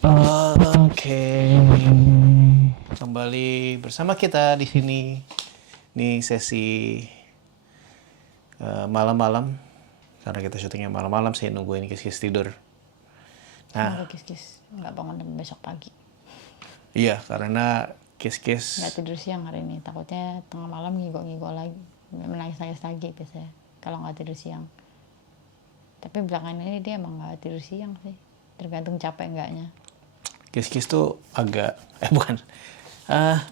Oke, kembali bersama kita di sini. Ini sesi malam-malam karena kita syutingnya malam-malam. Saya nungguin Kis-Kis tidur. Kenapa Kis-Kis nggak bangun sampai besok pagi? Iya, karena Nggak Kis-Kis tidur siang hari ini. Takutnya tengah malam ngigo-ngigo lagi, menangis-nangis lagi biasanya kalau nggak tidur siang. Tapi belakangan ini dia emang nggak tidur siang sih. Tergantung capek enggaknya. Kis-Kis tuh agak bukan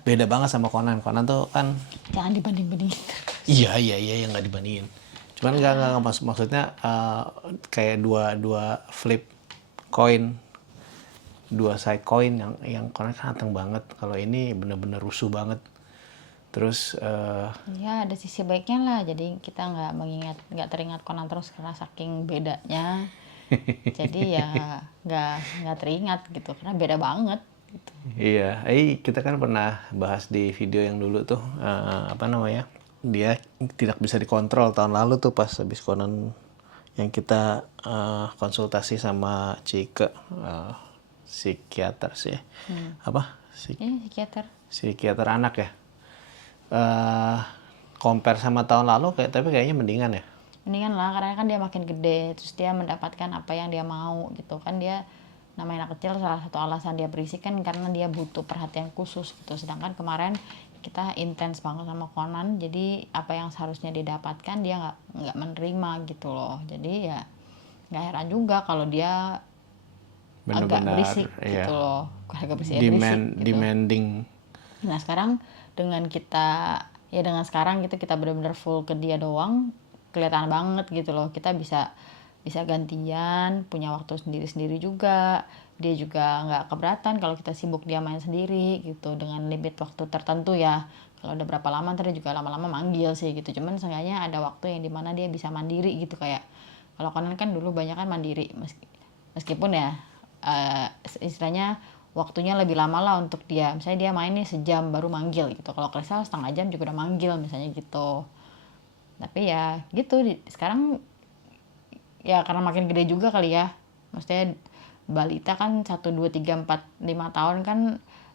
beda banget sama Conan. Conan tuh kan Jangan dibanding-bandingin. iya yang nggak dibandingin. Cuman nggak maksudnya kayak dua flip coin, dua side coin. Yang Conan kan anteng banget. Kalau ini bener-bener rusuh banget. Terus Ya ada sisi baiknya lah. Jadi kita nggak teringat Conan terus karena saking bedanya. Jadi ya nggak teringat gitu karena beda banget. Gitu. iya, kita kan pernah bahas di video yang dulu tuh apa namanya? Dia tidak bisa dikontrol tahun lalu tuh pas habis Conan yang kita konsultasi sama Cike psikiater sih. Apa? Psikiater. Psikiater anak ya. Compare sama tahun lalu tapi kayaknya mendingan ya. Mendingan lah karena kan dia makin gede terus dia mendapatkan apa yang dia mau gitu kan. Dia namanya anak kecil, salah satu alasan dia berisik kan karena dia butuh perhatian khusus gitu. Sedangkan kemarin kita intens banget sama Conan, jadi apa yang seharusnya didapatkan dia nggak menerima gitu loh. Jadi ya nggak heran juga kalau dia agak Bener-bener berisik ya. gitu loh, agak berisik gitu. Demanding. Nah sekarang dengan sekarang gitu kita benar-benar full ke dia doang, kelihatan banget gitu loh. Kita bisa gantian, punya waktu sendiri-sendiri juga. Dia juga nggak keberatan kalau kita sibuk dia main sendiri gitu dengan limit waktu tertentu ya. Kalau udah berapa lama ntar dia juga lama-lama manggil sih gitu. Cuman seenggaknya ada waktu yang dimana dia bisa mandiri gitu. Kayak kalau Conan kan dulu banyak kan mandiri meskipun ya istilahnya waktunya lebih lama lah untuk dia. Misalnya dia main nih sejam baru manggil gitu. Kalau Kristal setengah jam juga udah manggil misalnya gitu. Tapi ya gitu sekarang ya karena makin gede juga kali ya. Maksudnya balita kan 1, 2, 3, 4, 5 tahun kan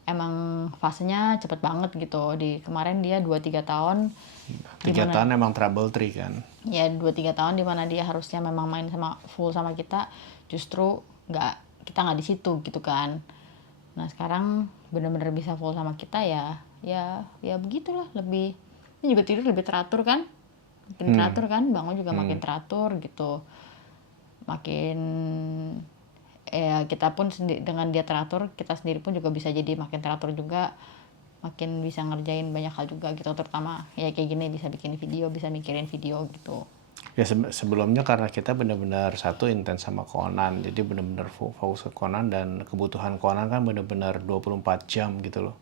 emang fasenya cepet banget gitu. Di kemarin dia 2, 3 tahun 3 tahun emang trouble tree kan. ya 2, 3 tahun dimana dia harusnya memang main full sama kita, justru kita nggak di situ gitu kan. Nah sekarang benar-benar bisa full sama kita ya begitulah. Lebih ini juga tidur lebih teratur kan, makin teratur kan, bangun juga makin teratur gitu. Makin kita pun dengan dia teratur, kita sendiri pun juga bisa jadi makin teratur juga, makin bisa ngerjain banyak hal juga gitu. Terutama ya kayak gini, bisa bikin video, bisa mikirin video gitu. Ya sebelumnya karena kita benar-benar satu intens sama Conan, jadi benar-benar fokus ke Conan dan kebutuhan Conan kan benar-benar 24 jam gitu loh.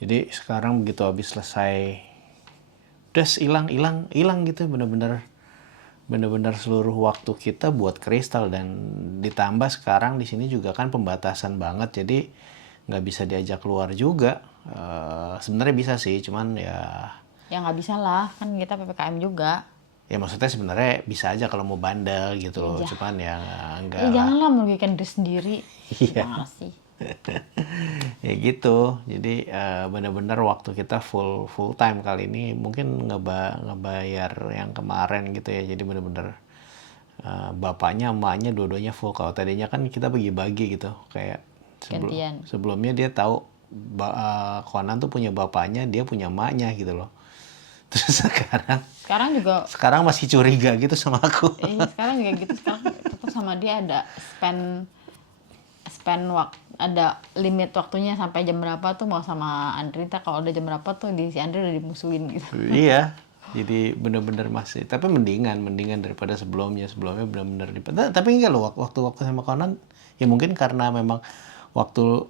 Jadi sekarang begitu habis selesai, hilang gitu, benar-benar seluruh waktu kita buat Kristal. Dan ditambah sekarang di sini juga kan pembatasan banget, jadi nggak bisa diajak keluar juga. Sebenarnya bisa sih, cuman ya Nggak bisa lah, kan kita PPKM juga. ya maksudnya sebenarnya bisa aja kalau mau bandel gitu loh, Iya. cuman ya enggak lah. Janganlah merugikan diri sendiri. Iya. Gimana sih? Ya gitu, jadi benar-benar waktu kita full time kali ini. Mungkin ngebayar yang kemarin gitu ya, jadi benar-benar bapaknya emaknya dua-duanya full. Kalau tadinya kan kita bagi-bagi gitu, kayak Gantian. sebelumnya dia tahu Conan tuh punya bapaknya, dia punya emaknya gitu loh. Terus sekarang masih curiga gitu sama aku. Sekarang juga gitu. Sekarang tetap sama dia ada ada limit waktunya sampai jam berapa tuh mau sama Andrita. Kalau udah jam berapa tuh si Andri udah dimusuhin gitu. Iya, jadi bener-bener masih, tapi mendingan daripada sebelumnya bener-bener tapi enggak loh, waktu sama Conan ya mungkin karena memang waktu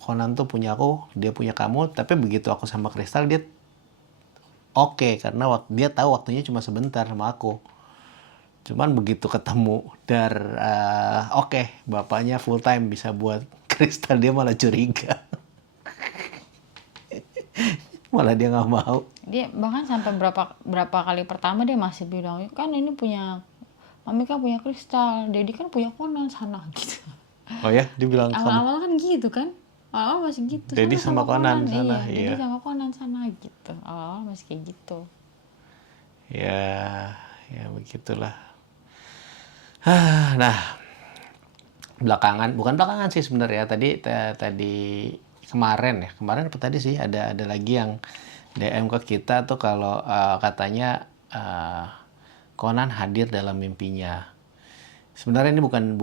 Conan tuh punya aku, dia punya kamu. Tapi begitu aku sama Kristal, dia oke, karena dia tahu waktunya cuma sebentar sama aku. Cuman begitu ketemu oke, bapaknya full time bisa buat Kristal, dia malah curiga. Malah dia nggak mau. Dia bahkan sampai berapa kali pertama dia masih bilang, kan ini punya Mami kan punya Kristal, Dedi kan punya Conan sana gitu. Oh ya, dia bilang kamu. Awal-awal kan gitu kan. Awal-awal masih gitu. Daddy sama Conan sana, Iya, iya. Daddy sama Conan sana gitu. Awal-awal masih kayak gitu. Ya, ya begitulah. Nah, bukan belakangan sih sebenarnya. Tadi kemarin apa tadi sih ada lagi yang DM ke kita tuh kalau katanya Conan hadir dalam mimpinya. Sebenarnya ini bukan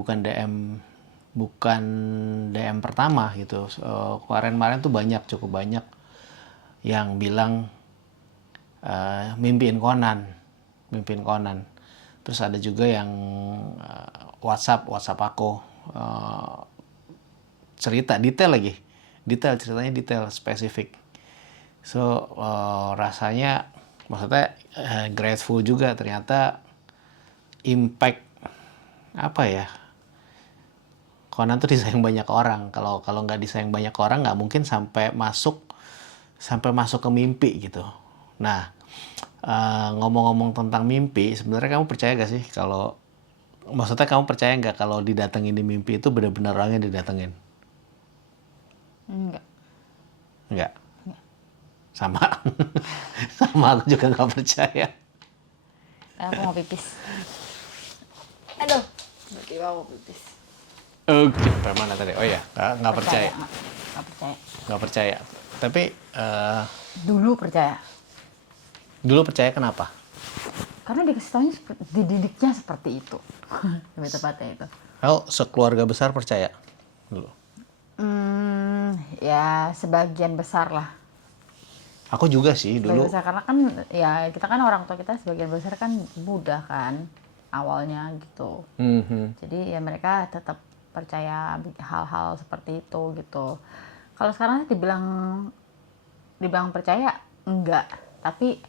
DM pertama gitu. Kemarin tuh cukup banyak yang bilang mimpiin Conan. Terus ada juga yang WhatsApp aku cerita ceritanya detail spesifik. So rasanya maksudnya grateful juga, ternyata impact apa ya, Conan tuh disayang banyak orang. Kalau nggak disayang banyak orang nggak mungkin sampai masuk ke mimpi gitu. Nah, ngomong-ngomong tentang mimpi, sebenarnya kamu percaya gak sih kalau, maksudnya kamu percaya nggak kalau didatengin di mimpi itu benar-benar orangnya didatengin? Enggak. Nggak. Sama. Sama, aku juga nggak percaya. Aku mau pipis. Aduh, tiba-tiba mau pipis. Oke, sampai mana tadi? Oh ya, nggak percaya. Nggak percaya. Nggak percaya. Tapi Dulu percaya. dulu percaya kenapa? Karena dikasih taunya dididiknya seperti itu. Lebih tepatnya itu. Kau sekeluarga besar percaya dulu? Ya sebagian besar lah. Aku juga sih Sebagian dulu. besar karena kan ya kita kan orang tua kita sebagian besar kan Buddha kan awalnya gitu. Jadi ya mereka tetap percaya hal-hal seperti itu gitu. Kalau sekarang sih dibilang percaya enggak, tapi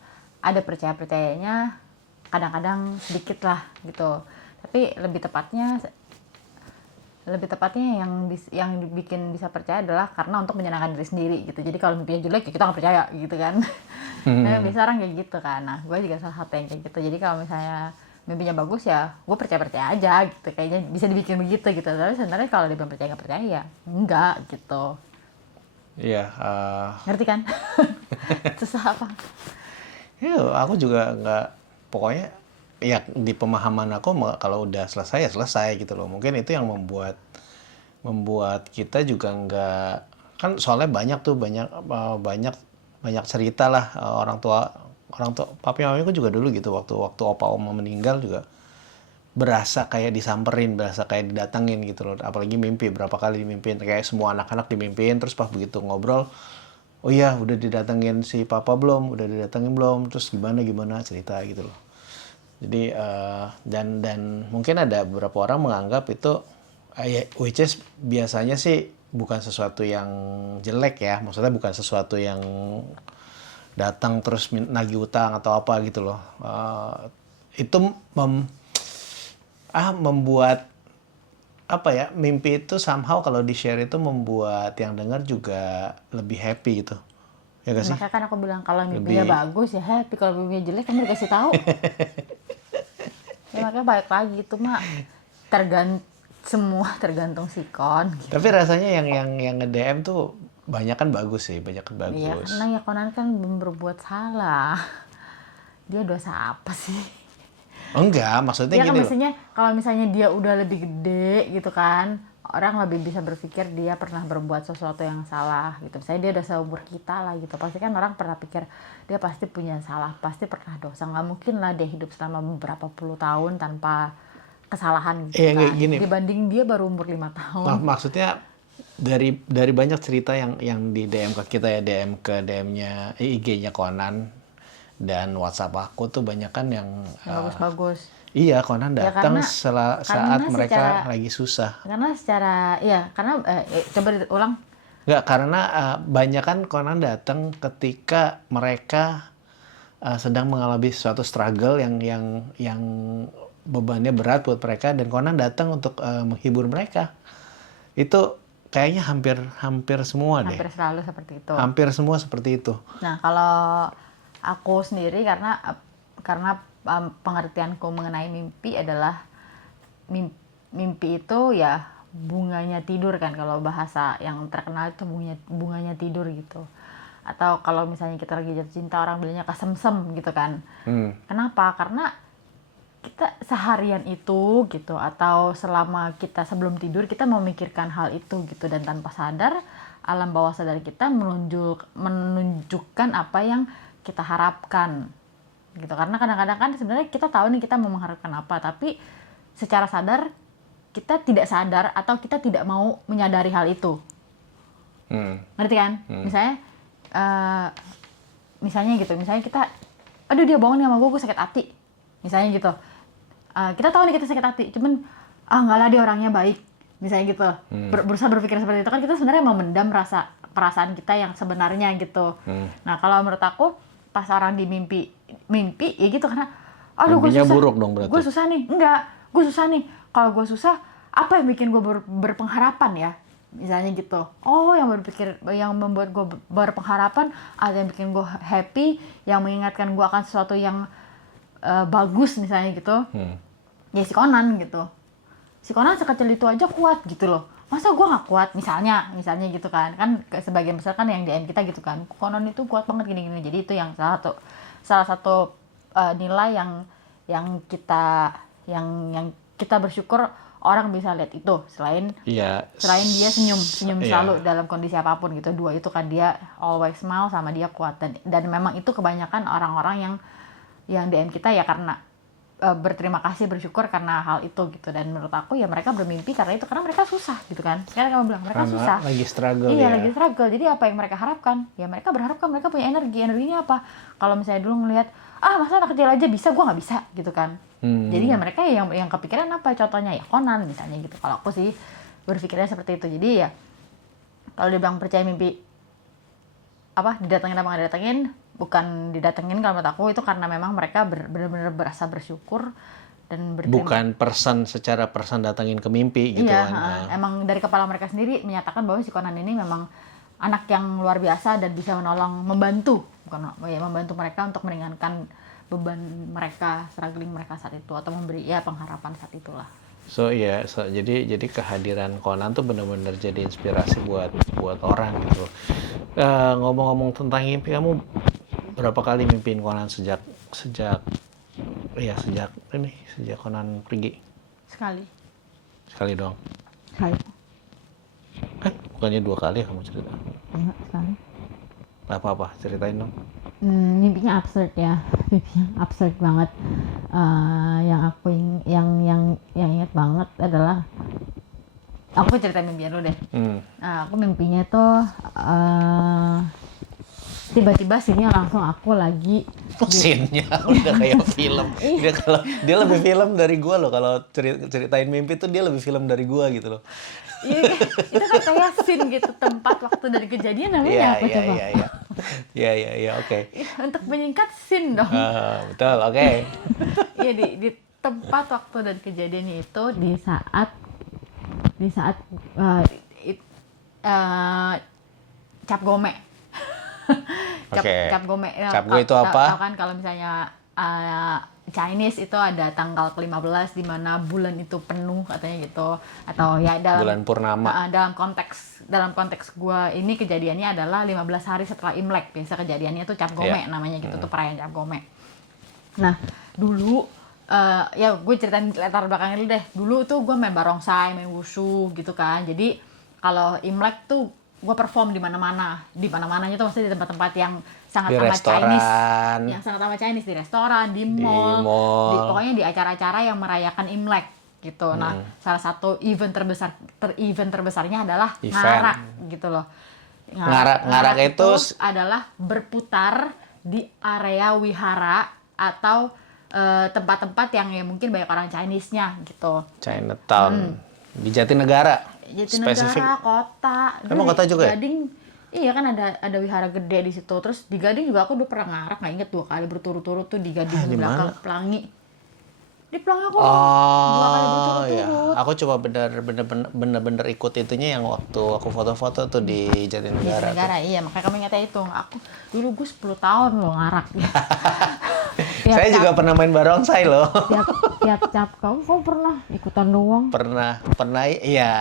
ada percayanya kadang-kadang sedikit lah gitu. Tapi lebih tepatnya yang bikin bisa percaya adalah karena untuk menyenangkan diri sendiri gitu. Jadi kalau mimpinya jelek ya kita nggak percaya gitu kan. Nah, biasa orang kayak gitu kan. Nah, gue juga salah satu yang kayak gitu. Jadi kalau misalnya mimpinya bagus ya gue percaya aja gitu, kayaknya bisa dibikin begitu gitu. Tapi sebenarnya kalau dia bilang percaya nggak percaya ya enggak gitu. Iya. Ngerti kan? Susah apa? Ya, aku juga nggak, pokoknya ya di pemahaman aku kalau udah selesai ya selesai gitu loh. Mungkin itu yang membuat kita juga nggak, kan soalnya banyak cerita lah, orang tua papi mamiku juga dulu gitu, waktu opa oma meninggal juga berasa kayak disamperin, berasa kayak didatengin gitu loh. Apalagi mimpi, berapa kali dimimpiin, kayak semua anak-anak dimimpiin, terus pas begitu ngobrol, oh iya udah didatengin si papa belum, udah didatengin belum, terus gimana cerita gitu loh. Jadi dan mungkin ada beberapa orang menganggap itu which is biasanya sih bukan sesuatu yang jelek ya, maksudnya bukan sesuatu yang datang terus nagih utang atau apa gitu loh. Itu membuat apa ya, mimpi itu somehow kalau di share itu membuat yang dengar juga lebih happy gitu, ya gak sih? Makanya kan aku bilang kalau mimpinya bagus ya happy, kalau mimpinya jelek kamu dikasih tahu. Ya makanya balik lagi itu mah semua tergantung sikon. Gitu. Tapi rasanya yang nge-DM tuh banyak kan bagus sih, banyak kan bagus. Iya, karena ya Conan kan belum berbuat salah. Dia dosa apa sih? Enggak, maksudnya Ya kan gini loh. maksudnya kalau misalnya dia udah lebih gede gitu kan, orang lebih bisa berpikir dia pernah berbuat sesuatu yang salah gitu. Misalnya dia udah seumur kita lah gitu, pasti kan orang pernah pikir dia pasti punya salah, pasti pernah dosa. Nggak mungkin lah dia hidup selama beberapa puluh tahun tanpa kesalahan gitu kan. Gini. Dibanding dia baru umur 5 tahun. Maksudnya dari banyak cerita yang di DM ke kita ya, DM ke DM-nya IG-nya Conan dan WhatsApp aku tuh banyak kan yang Bagus-bagus. Iya, Conan Ya, datang karena saat mereka lagi susah. Karena coba ulang. Enggak, karena banyak kan Conan datang ketika mereka sedang mengalami suatu struggle yang bebannya berat buat mereka, dan Conan datang untuk menghibur mereka. Itu kayaknya hampir semua deh. Hampir selalu seperti itu. Hampir semua seperti itu. Nah, kalau aku sendiri karena pengertianku mengenai mimpi adalah mimpi itu ya bunganya tidur kan, kalau bahasa yang terkenal itu bunganya tidur gitu. Atau kalau misalnya kita lagi jatuh cinta, orang bilangnya kesemsem gitu kan. Kenapa? Karena kita seharian itu gitu, atau selama kita sebelum tidur kita memikirkan hal itu gitu, dan tanpa sadar alam bawah sadar kita menunjukkan apa yang kita harapkan gitu. Karena kadang-kadang kan sebenarnya kita tahu nih kita mau mengharapkan apa, tapi secara sadar kita tidak sadar atau kita tidak mau menyadari hal itu. Ngerti kan? Misalnya gitu, misalnya kita, aduh dia bohong nih sama gue sakit hati, misalnya gitu. Kita tahu nih kita sakit hati, cuman enggak lah dia orangnya baik, misalnya gitu. Berusaha berpikir seperti itu kan, kita sebenarnya memendam perasaan kita yang sebenarnya gitu. Nah kalau menurut aku, pas orang di mimpi ya gitu, karena aduh gue susah, buruk dong berarti. gue susah nih, gue susah nih. Kalau gue susah, apa yang bikin gue berpengharapan ya? Misalnya gitu. Oh, yang membuat gue berpengharapan, ada yang bikin gue happy, yang mengingatkan gue akan sesuatu yang bagus misalnya gitu. Ya si Conan gitu. Si Conan sekecil itu aja kuat gitu loh. Masa gue nggak kuat? Misalnya gitu kan. Kan sebagian besar kan yang DM kita gitu kan. Conan itu kuat banget gini-gini. Jadi itu yang salah satu nilai yang kita bersyukur orang bisa lihat itu, selain dia senyum selalu dalam kondisi apapun gitu. Dua itu kan, dia always smile sama dia kuat, dan memang itu kebanyakan orang-orang yang DM kita ya karena berterima kasih, bersyukur karena hal itu gitu. Dan menurut aku ya mereka bermimpi karena itu, karena mereka susah gitu kan. Sekarang kamu bilang mereka susah, lagi struggle. Lagi struggle. Jadi apa yang mereka harapkan? Ya mereka berharap kan mereka punya energinya apa? Kalau misalnya dulu ngelihat masa anak kecil aja bisa, gue nggak bisa gitu kan. Jadi ya mereka yang kepikiran apa? Contohnya ya Conan misalnya gitu. Kalau aku sih berpikirnya seperti itu. Jadi ya kalau dibilang percaya mimpi didatengin apa nggak didatengin, bukan didatengin kalau menurut aku, itu karena memang mereka benar-benar berasa bersyukur dan bukan secara person datengin ke mimpi gitu kan. Emang dari kepala mereka sendiri menyatakan bahwa si Conan ini memang anak yang luar biasa dan bisa membantu mereka untuk meringankan beban mereka, struggling mereka saat itu, atau memberi pengharapan saat itulah. Jadi kehadiran Conan tuh benar-benar jadi inspirasi buat orang gitu. Ngomong-ngomong tentang mimpi, kamu berapa kali mimpiin Conan sejak Conan pergi? Sekali doang. Sekali. Bukannya 2 kali ya kamu cerita? Enggak, sekali. Apa ceritain dong. Mimpinya absurd ya, absurd banget. Yang aku yang ingat banget adalah, aku ceritain mimpinya dulu deh. Aku mimpinya tuh tiba-tiba scene-nya langsung aku lagi scene-nya udah kayak film. Dia lebih film dari gua loh, kalau ceritain mimpi tuh dia lebih film dari gua gitu loh. Iya, itu kan kayak scene gitu, tempat, waktu, dari kejadian namanya apa coba? Iya, oke. Untuk menyingkat scene dong. Betul, oke. Iya, di tempat, waktu, dan kejadiannya itu di saat Cap Gome. Cap Gome. Cap Gome itu apa? Tahu kan kalau misalnya Chinese itu ada tanggal ke-15 di mana bulan itu penuh katanya gitu, atau ya bulan purnama. Dalam konteks gua ini kejadiannya adalah 15 hari setelah Imlek. Biasa kejadiannya tuh Cap Gome namanya gitu, tuh perayaan Cap Gome. Nah, dulu gue ceritain latar belakangnya dulu deh. Dulu tuh gue main barongsai, main wushu gitu kan. Jadi kalau Imlek tuh gue perform di mana-mananya tuh pasti di tempat-tempat yang sangat amat Chinese, di restoran, di mall. Pokoknya di acara-acara yang merayakan Imlek gitu. Nah, salah satu event terbesarnya adalah ngarak gitu loh. Ngarak itu adalah berputar di area wihara atau tempat-tempat yang ya mungkin banyak orang Chinese-nya gitu. Chinatown di Jatinegara. Jatinegara, kota. Emang kota juga ya? Gading, iya kan ada wihara gede di situ. Terus di Gading juga aku udah pernah ngarak, nggak inget 2 kali berturut-turut tuh di Gading di belakang Pelangi. Di Pelangi aku 2 kali berturut-turut. Iya. Aku coba bener-bener ikut itunya yang waktu aku foto-foto tuh di Jatinegara. Iya, makanya kamu ingatnya itu. Aku dulu gue 10 tahun loh ngarak. Saya juga pernah main barongsai loh. cap kamu pernah ikutan doang? Pernah ya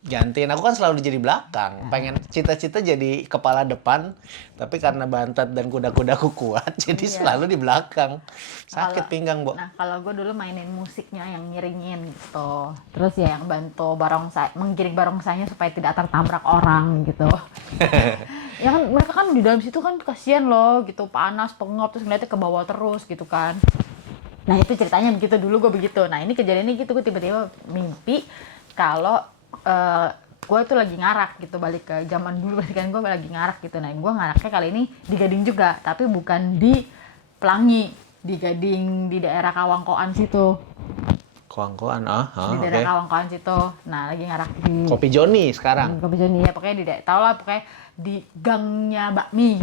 gantiin. Aku kan selalu jadi belakang. Pengen cita-cita jadi kepala depan, tapi karena bantat dan kuda-kudaku kuat, jadi Iya. selalu di belakang. Sakit Kalau- pinggang, Bu. Nah, kalau gue dulu mainin musiknya yang ngiringin gitu. Terus ya yang bantu barongsai, menggiring barongsainya supaya tidak tertabrak orang gitu. Ya kan mereka kan di dalam situ kan kasihan loh gitu, panas, pengap, terus ngeliatnya ke bawah terus gitu kan. Nah itu ceritanya begitu, dulu gue begitu. Nah ini kejadiannya gitu, gue tiba-tiba mimpi kalau gue itu lagi ngarak gitu, balik ke zaman dulu, berarti kan gue lagi ngarak gitu. Nah gue ngaraknya kali ini di Gading juga, tapi bukan di Pelangi, di Gading, di daerah Kawangkoan situ, Koang-koang, di oke. daerah Kawangkoan situ. Nah lagi ngarak di Kopi Joni sekarang. Kopi Joni ya, pokoknya tau lah, pokoknya di gangnya bakmi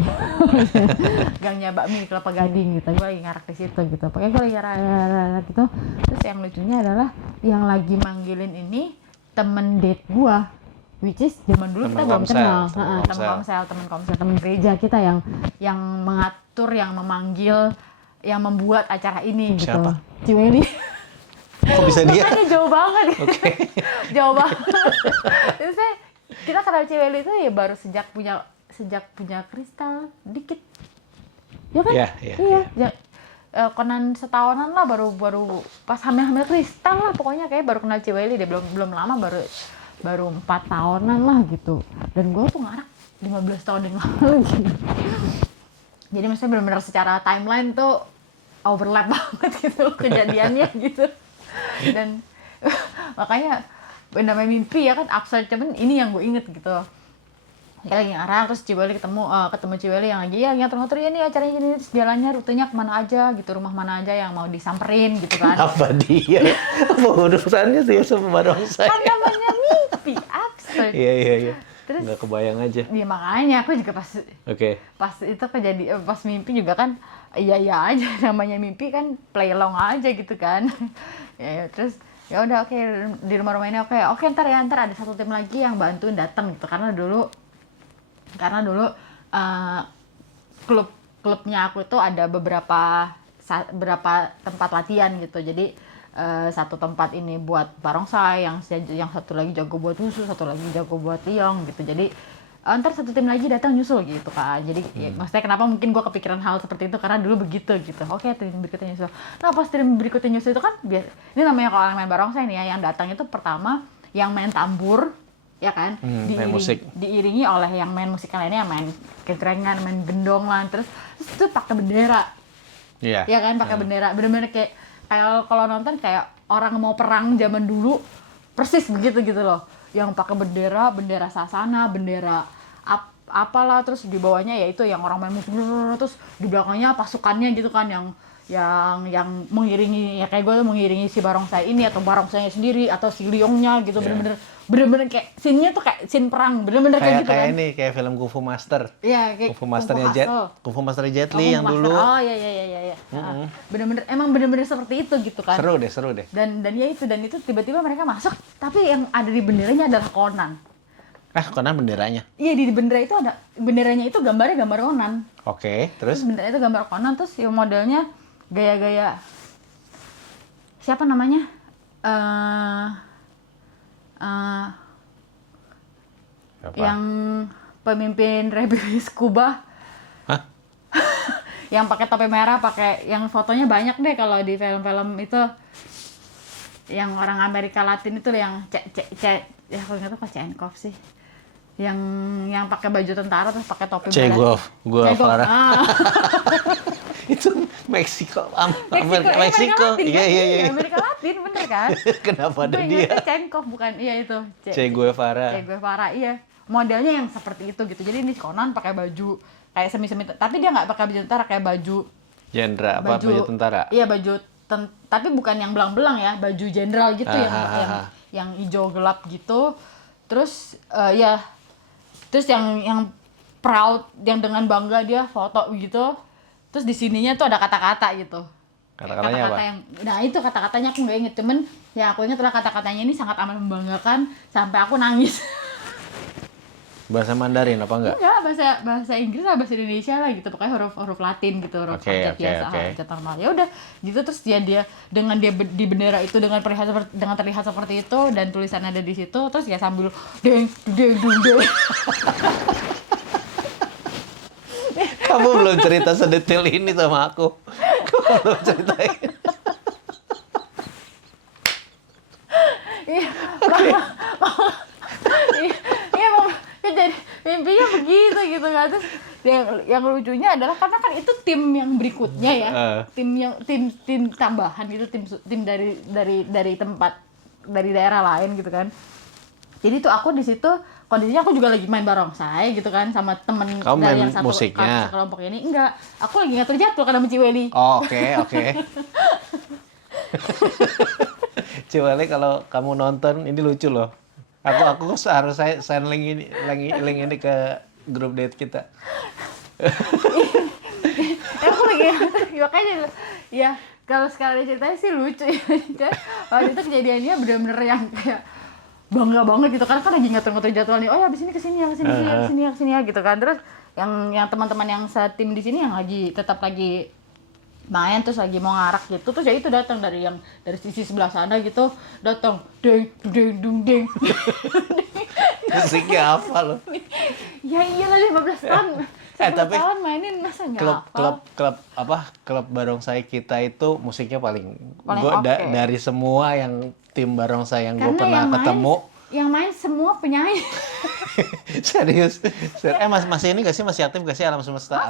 gangnya bakmi di Kelapa Gading gitu. Gue lagi ngarak di situ gitu, pokoknya gue lagi ngarak gitu. Terus yang lucunya adalah yang lagi manggilin ini temen date gue, which is zaman dulu Temen kita belum komsel, kenal. temen Temen komsel, temen gereja kita yang mengatur, yang memanggil, yang membuat acara ini gitu. Siapa? Ciweli. Kok bisa dia? Makanya jauh banget. Oke. Jauh banget. Terus kita kenal Ciweli itu ya baru sejak punya kristal dikit. Ya kan? Iya. Ya, konan setahunan lah, baru pas hamil kristal lah, pokoknya kayak baru kenal Ciweli, dia belum lama, baru 4 tahunan lah gitu. Dan gue tuh ngarak 15 tahun yang lalu gitu. Jadi maksudnya benar-benar secara timeline tuh overlap banget gitu kejadiannya gitu. Dan makanya namanya mimpi ya kan absurd, cuman ini yang gue inget gitu. Kita lagi ngarak, terus Ciweli ketemu Ciweli yang lagi ya ngatur-ngatur ya nih acaranya gini, terus jalannya rutenya kemana aja gitu, rumah mana aja yang mau disamperin gitu kan. Apa dia? Apa urusannya dia sama barongsai? Kan namanya mimpi absurd. Iya. Terus Nggak kebayang aja. ya makanya aku juga Oke. pas itu pas mimpi juga kan iya aja, namanya mimpi kan play along aja gitu kan. Ya terus ya udah, oke, di rumah ini oke ntar ada satu tim lagi yang bantuin datang gitu, karena dulu klubnya aku itu ada beberapa tempat latihan gitu. Jadi satu tempat ini buat barongsai, yang satu lagi jago buat wushu, satu lagi jago buat liong gitu. Jadi ntar satu tim lagi datang nyusul gitu kan. Jadi ya, maksudnya kenapa mungkin gue kepikiran hal seperti itu, karena dulu begitu gitu. Oke, tim berikutnya nyusul. Nah pas tim berikutnya nyusul itu kan ini namanya kalau main barongsai nih ya, yang datang itu pertama yang main tambur ya kan, main musik. diiringi oleh yang main musik lainnya, yang main kegrengan, main gendong lah, terus itu pakai bendera. Iya. Ya kan, pakai bendera, bener-bener kayak kalau nonton kayak orang mau perang zaman dulu, persis begitu gitu loh, yang pakai bendera sasana, bendera apalah, terus di bawahnya ya itu yang orang main musik, terus di belakangnya pasukannya gitu kan, yang mengiringi, ya kayak gue tuh mengiringi si barongsai ini atau barongsainya sendiri atau si liongnya gitu. Bener-bener kayak scene-nya tuh kayak scene perang, bener-bener kayak gitu kan. Kayak film Kung Fu Master. Iya, kayak Kung Fu Masternya Kung Fu Master Jet Li yang dulu. Oh iya. Bener-bener seperti itu gitu kan. Seru deh. Dan itu tiba-tiba mereka masuk, tapi yang ada di benderanya adalah Conan. Conan benderanya. Iya, di bendera itu ada, benderanya itu gambar Conan. Oke, terus? Bendera itu gambar Conan, terus yang modelnya gaya-gaya siapa namanya? Apa? Yang pemimpin rebellis Kuba. Hah? Yang pakai topi merah, yang fotonya banyak deh kalau di film-film itu. Yang orang Amerika Latin itu yang ya kalau nggak tahu pas Chenkov sih. Yang pakai baju tentara terus pakai topi merah. Che Guevara. Ah. Itu Meksiko. Meksiko. Iya. Amerika Latin, bener kan? Kenapa ada Gue dia? ingatnya Chenkov, bukan, iya itu. Che Guevara. Che Guevara, iya. Modelnya yang seperti itu gitu. Jadi ini Conan pakai baju kayak semi-semi, tapi dia nggak pakai baju tentara, kayak baju Jenderal apa baju tentara? Iya, tapi bukan yang belang-belang ya, baju jenderal gitu, yang hijau gelap gitu. Terus terus yang proud, yang dengan bangga dia foto gitu. Terus di sininya tuh ada kata-kata gitu. Kata-katanya apa? Nah itu kata-katanya aku nggak inget, cuman ya aku inget lah kata-katanya ini sangat amat membanggakan sampai aku nangis. Bahasa Mandarin apa enggak? Enggak, bahasa Inggris lah, bahasa Indonesia lah gitu, pokoknya huruf Latin gitu, huruf Oke, abjad oke, biasa, oke. abjad normal. Ya udah, gitu terus dia dengan dia di bendera itu dengan terlihat seperti itu dan tulisan ada di situ, terus ya sambil deng deng deng deng. Kamu belum cerita sedetail ini sama aku. Kamu belum ceritain. Iya, iya emang ya jadi mimpinya begitu gitu kan. Terus yang lucunya adalah karena kan itu tim yang berikutnya ya, tim tambahan gitu, tim dari tempat dari daerah lain gitu kan. Jadi tuh aku di situ kondisinya aku juga lagi main barongsai gitu kan sama temen Kamu dari main yang satu musiknya? sekelompok ini. Enggak, aku lagi ngatur jadwal karena sama Ciweli. Oh, oke. Coba kalau kamu nonton ini lucu loh. Aku harus saya send link ini ke grup date kita. Aku lagi makanya ya kalau sekali ceritanya sih lucu ya. Waktu itu kejadiannya bener-bener yang kayak bangga banget gitu kan lagi ngatur-ngatur jadwal nih. Oh ya abis ini kesini ya kesini ya gitu kan. Terus yang teman-teman yang setim di sini yang tetap lagi main terus lagi mau ngarak gitu, terus ya itu datang dari sisi sebelah sana gitu, datang deng deng deng deng. Musiknya apa loh? Ya iyalah 15 tahun. 10 tapi tahun mainin masa nggak klub barongsai kita itu musiknya paling Paling oke. Dari semua yang tim barongsai yang gue Karena pernah ketemu. yang main semua penyanyi. Serius. Masih ini gak sih, masih aktif gak sih Alam Semesta?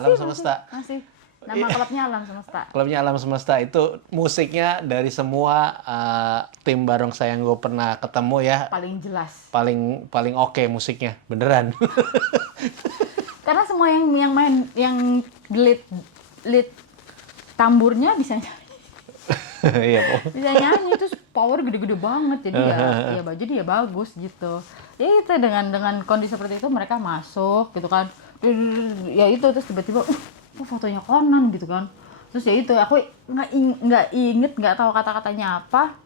Masih. Nama klubnya Alam Semesta. Klubnya Alam Semesta itu musiknya dari semua tim barongsai yang gue pernah ketemu ya Paling jelas. paling oke musiknya, beneran. Karena semua yang main yang lead tamburnya bisa nyanyi. Iya, Bisa nyanyi terus power gede-gede banget, jadi ya baju dia bagus gitu. Ya itu dengan kondisi seperti itu mereka masuk gitu kan. Ya itu terus tiba-tiba fotonya Conan gitu kan. Terus ya itu aku nggak inget, nggak tahu kata-katanya apa.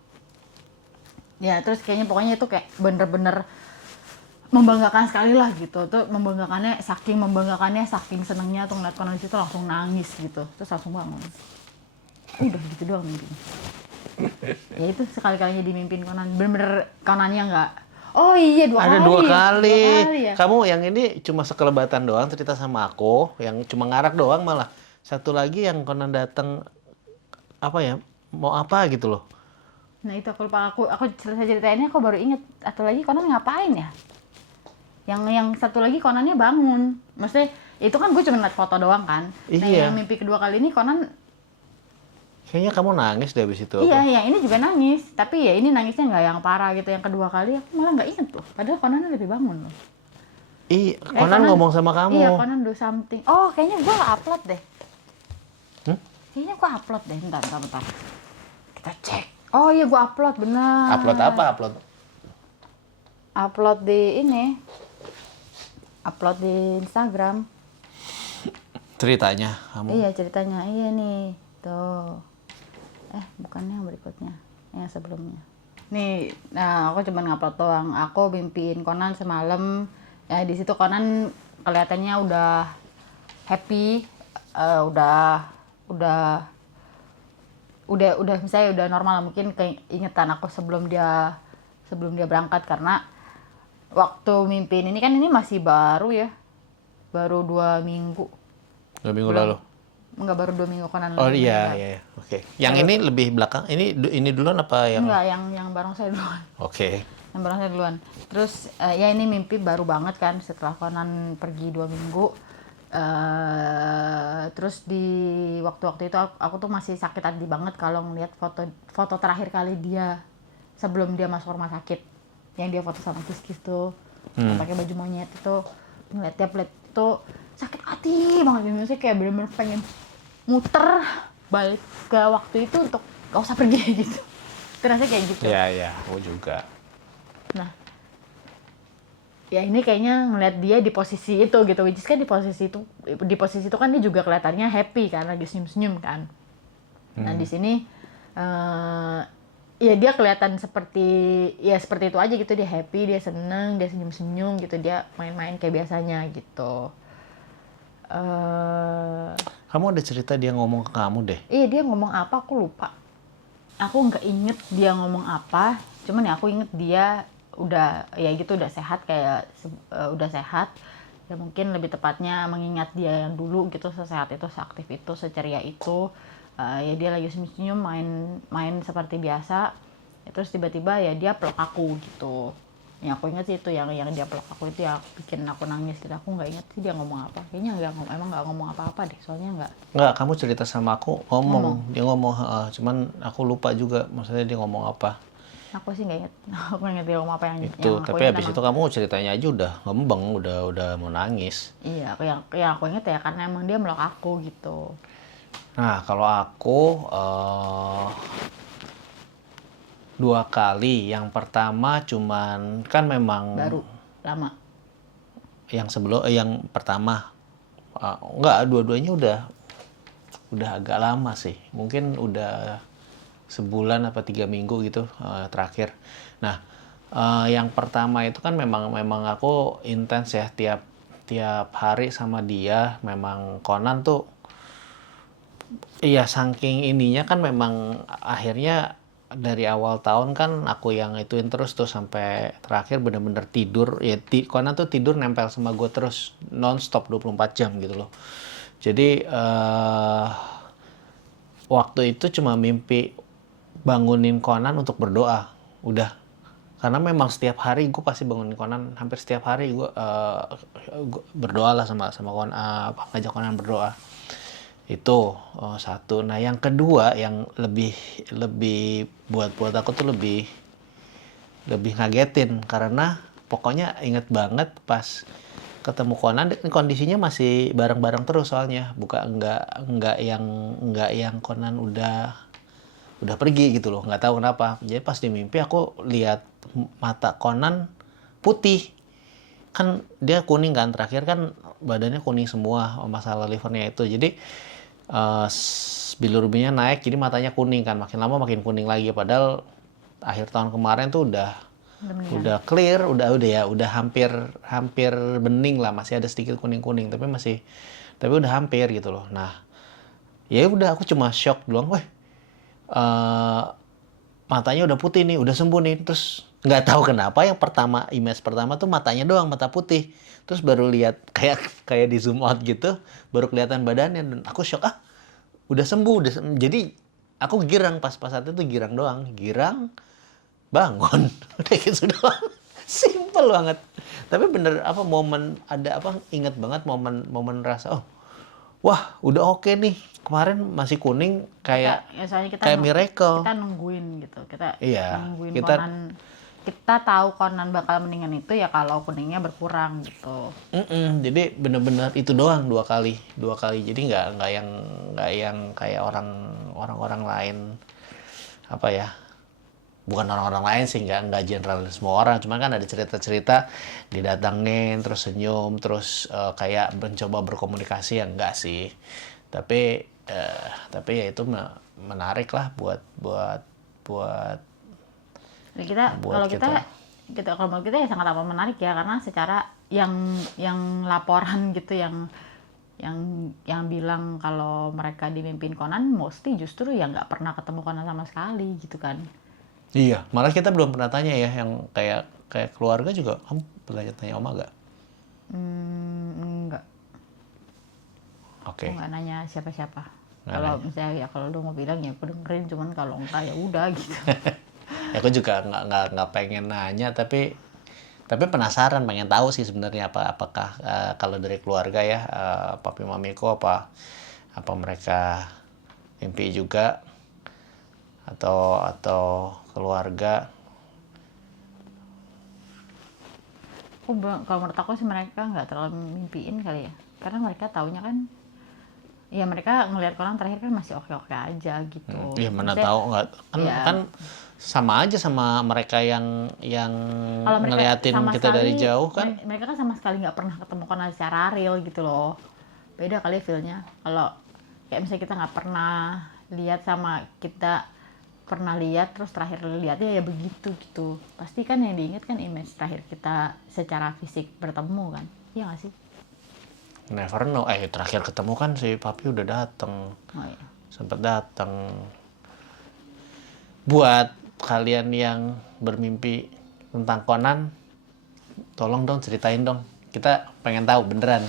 Ya terus kayaknya pokoknya itu kayak bener-bener membanggakan sekali lah gitu. Tuh membanggakannya saking senengnya tuh ngeliat Conan di situ langsung nangis gitu. Terus langsung bangun. Udah gitu doang mimpinya. Ya itu sekali-kalinya dimimpin Conan. Bener-bener Conannya nggak. Oh iya Ada dua kali. Ya. Kamu yang ini cuma sekelebatan doang cerita sama aku, yang cuma ngarak doang malah. Satu lagi yang Conan datang apa ya? Mau apa gitu loh. Nah itu aku lupa, aku selesai ceritainnya aku baru inget. Atau lagi Conan ngapain ya? Yang satu lagi Conannya bangun. Maksudnya itu kan gue cuma liat foto doang kan. Nah Iya. yang mimpi kedua kali ini Conan. Kayaknya kamu nangis deh abis itu. Iya, yang ini juga nangis. Tapi ya ini nangisnya nggak yang parah gitu. Yang kedua kali aku malah nggak inget loh. Padahal Conan lebih bangun loh. Conan ngomong sama kamu. Iya, Conan do something. Oh, kayaknya gue upload deh. Kayaknya gue upload deh. Bentar. Kita cek. Oh iya, gue upload, benar. Upload apa? Upload di ini. Upload di Instagram. Ceritanya kamu. Iya, ceritanya. Iya nih. Tuh. Bukannya yang berikutnya. Yang sebelumnya. Nih, nah aku cuma ngupload doang. Aku mimpiin Conan semalam. Ya di situ Conan kelihatannya udah happy, udah misalnya udah normal, mungkin keingetan aku sebelum dia berangkat, karena waktu mimpin ini kan ini masih baru ya, baru 2 minggu. 2 minggu lalu. Enggak, baru 2 minggu Conan. Oh iya. Oke. Yang ini lebih belakang. Ini duluan apa yang? Enggak, yang barongsai duluan. Oke. Yang barongsai duluan. Terus ya ini mimpi baru banget kan setelah Conan pergi 2 minggu. Terus di waktu itu aku tuh masih sakit hati banget kalau ngeliat foto terakhir kali dia sebelum dia masuk rumah sakit, yang dia foto sama Kiss tuh yang pakai baju monyet itu. Ngeliat tiap liat itu sakit hati banget, maksudnya kayak bener-bener pengen muter balik ke waktu itu untuk gak usah pergi gitu. Terasa kayak gitu. Iya, aku juga. Nah, ya ini kayaknya ngeliat dia di posisi itu gitu, which is kan di posisi itu kan dia juga kelihatannya happy kan, lagi senyum-senyum kan. Nah di sini ya dia kelihatan seperti itu aja gitu, dia happy, dia seneng, dia senyum-senyum gitu, dia main-main kayak biasanya gitu. Kamu ada cerita dia ngomong ke kamu deh. Iya, dia ngomong apa aku lupa. Aku nggak inget dia ngomong apa, cuman ya aku inget dia udah ya gitu, udah sehat, kayak udah sehat. Ya mungkin lebih tepatnya mengingat dia yang dulu gitu, sesehat itu, seaktif itu, seceria itu. Ya dia lagi senyum-senyum, main seperti biasa. Terus tiba-tiba ya dia peluk aku gitu. Yang aku ingat sih itu, yang dia peluk aku itu ya bikin aku nangis gitu. Aku nggak ingat sih dia ngomong apa. Kayaknya emang nggak ngomong apa-apa deh. Soalnya Nggak, kamu cerita sama aku ngomong. dia ngomong, heeh, cuman aku lupa juga maksudnya dia ngomong apa. Aku sih nggak inget. Aku nggak inget dia ngomong apa, yang Itu, aku tapi inget habis emang. itu kamu ceritanya aja udah ngembeng, udah mau nangis. Iya, yang aku inget ya karena emang dia meluk aku gitu. Nah, kalau aku 2 kali. Yang pertama cuman kan memang Baru lama. yang pertama enggak, dua-duanya udah agak lama sih. Mungkin udah sebulan apa 3 minggu gitu terakhir. Nah, yang pertama itu kan memang aku intens ya, tiap hari sama dia. Memang Conan tuh, iya, saking ininya kan memang akhirnya dari awal tahun kan aku yang ituin terus tuh sampai terakhir bener-bener tidur ya, Conan tuh tidur nempel sama gue terus nonstop 24 jam gitu loh. Jadi waktu itu cuma mimpi bangunin Conan untuk berdoa, udah. Karena memang setiap hari gue pasti bangunin Conan, hampir setiap hari gue berdoa lah sama Conan, ngajak Conan berdoa. Itu satu. Nah, yang kedua yang lebih lebih buat aku tuh lebih ngagetin, karena pokoknya inget banget pas ketemu Conan, kondisinya masih bareng-bareng terus soalnya, bukan nggak yang Conan udah pergi gitu loh, nggak tahu kenapa. Jadi pas di mimpi aku lihat mata Conan putih, kan dia kuning kan, terakhir kan badannya kuning semua masalah livernya itu. Jadi bilirubinnya naik, jadi matanya kuning kan, makin lama makin kuning lagi. Padahal akhir tahun kemarin tuh udah clear, udah hampir bening lah, masih ada sedikit kuning-kuning tapi udah hampir gitu loh. Nah, ya udah aku cuma shock doang, weh, matanya udah putih nih, udah sembuh nih. Terus nggak tahu kenapa yang image pertama tuh matanya doang, mata putih. Terus baru lihat kayak di zoom out gitu, baru kelihatan badannya, dan aku shock, udah sembuh, jadi aku girang pas saat itu, girang doang, bangun, udah gitu doang. Simple banget. Tapi bener, inget banget momen rasa, wah, udah oke nih. Kemarin masih kuning kayak Soalnya miracle. kita nungguin gitu, kita Iya, nungguin kita Conan. Kita tahu Conan bakal mendingan itu ya kalau kuningnya berkurang gitu. jadi bener-bener itu doang, dua kali. Jadi nggak yang kayak orang-orang lain, apa ya? Bukan orang-orang lain sih, nggak general semua orang. Cuma kan ada cerita-cerita didatengin terus senyum terus kayak mencoba berkomunikasi, ya enggak sih. Tapi ya itu menarik lah buat Jadi kalau kita ya sangat amat menarik ya, karena secara yang laporan gitu, yang bilang kalau mereka dimimpin Conan mostly justru ya nggak pernah ketemu Conan sama sekali gitu kan. Iya, malah kita belum pernah tanya ya, yang kayak keluarga juga. Kamu pernah tanya Oma gak? Enggak. Oke. Aku nggak nanya siapa-siapa. Kalau misalnya ya kalau lu mau bilang ya aku dengerin, cuman kalau enggak ya udah gitu. Ya, aku juga nggak pengen nanya, tapi penasaran, pengen tahu sih sebenarnya apakah kalau dari keluarga ya, papi mamiku apa mereka mimpi juga, atau keluarga. Kalau menurut aku sih mereka nggak terlalu mimpiin kali ya, karena mereka taunya kan ya mereka ngelihat Conan terakhir kan masih oke-oke aja gitu. Iya, mana tahu, nggak kan sama aja sama mereka yang ngeliatin kita dari jauh kan. Mereka kan sama sekali nggak pernah ketemu Conan secara real gitu loh. Beda kali feel-nya kalau kayak misalnya kita nggak pernah lihat sama kita pernah lihat terus terakhir lihatnya ya begitu gitu. Pasti kan yang diingat kan image terakhir kita secara fisik bertemu kan. Iya nggak sih? Never know. Terakhir ketemu kan si papi udah dateng. Oh iya. Sempet dateng. Buat kalian yang bermimpi tentang Conan, tolong dong ceritain dong. Kita pengen tahu beneran.